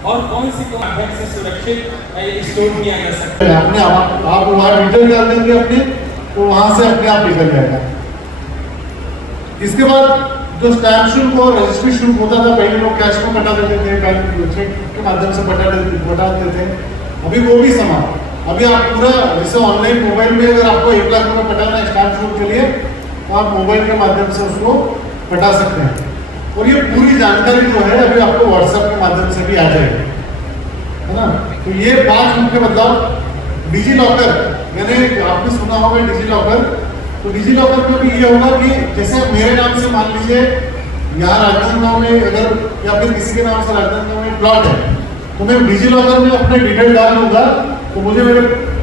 और कौन सी माध्यम से सुरक्षित स्टोर किया जा सकता है। अपने आप वहाँ डिटेल डाल देंगे अपने, तो वहाँ से अपने आप निकल जाएगा। इसके बाद जो स्टैम्प शुल्क और रजिस्ट्री शुल्क होता था, पहले लोग कैश में कटा देते थे, बैंक चेक के माध्यम से कटा देते थे, अभी वो भी समा। अभी आप पूरा जैसे ऑनलाइन मोबाइल में अगर आपको 1 लाख रुपये कटाना है स्टैम्प शुल्क के लिए, तो आप मोबाइल के माध्यम से उसको कटा सकते हैं। और ये पूरी जानकारी जो है अभी आपको व्हाट्सएप के माध्यम से भी आ जाएगी, है ना। तो ये 5 मुख्य बदलाव। डिजी लॉकर, मैंने आपने सुना होगा डिजी लॉकर, तो डिजी लॉकर में भी ये होगा कि जैसे मेरे नाम से मान लीजिए यहाँ राजनांदगांव में अगर या फिर किसी के नाम से राजनांदगांव में प्लॉट है, तो मैं डिजी लॉकर में अपने डिटेल डाल दूंगा, तो मुझे मेरे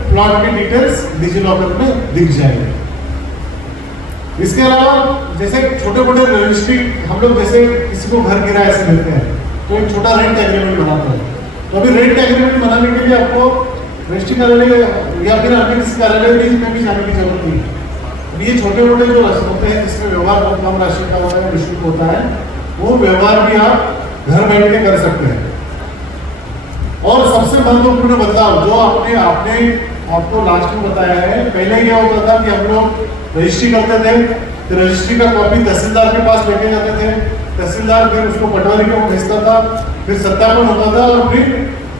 प्लॉट की डिटेल्स डिजी लॉकर में दिख जाएंगे। इसके अलावा जैसे छोटे मोटे रजिस्ट्री, हम लोग जैसे किसी को घर किराए से देते हैं तो एक छोटा रेंट एग्रीमेंट बनाते हैं, तो अभी रेंट एग्रीमेंट बनाने के लिए आपको रजिस्ट्री कार्यालय या फिर अन्य किसी कार्यालय में भी जाने की जरूरत नहीं है। ये छोटे मोटे जो होते हैं जिसमें व्यवहार बहुत कम राशि का होता है, निःशुल्क होता है, वो व्यवहार भी आप घर बैठ के कर सकते हैं। और सबसे महत्वपूर्ण बदलाव जो आपको लास्ट में बताया है, पहले क्या होता था कि हम लोग रजिस्ट्री करते थे, तो रजिस्ट्री का कॉपी तहसीलदार के पास लेके जाते थे, तहसीलदार फिर उसको पटवारी को भेजता था, फिर सत्यापन होता था और फिर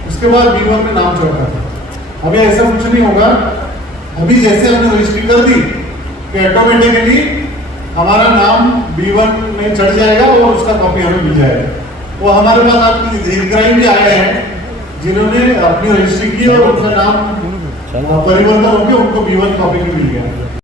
उसके बाद B1 में नाम चढ़ता था। अभी ऐसा कुछ नहीं होगा। अभी जैसे हमने रजिस्ट्री कर दी कि ऑटोमेटिकली हमारा नाम B1 में चढ़ जाएगा और उसका कॉपी हमें मिल जाएगा। वो हमारे पास आपकी हितग्राही भी आए हैं जिन्होंने अपनी रजिस्ट्री की और उनका नाम परिवर्तन होकर उनको B1 कॉपी भी मिल गया।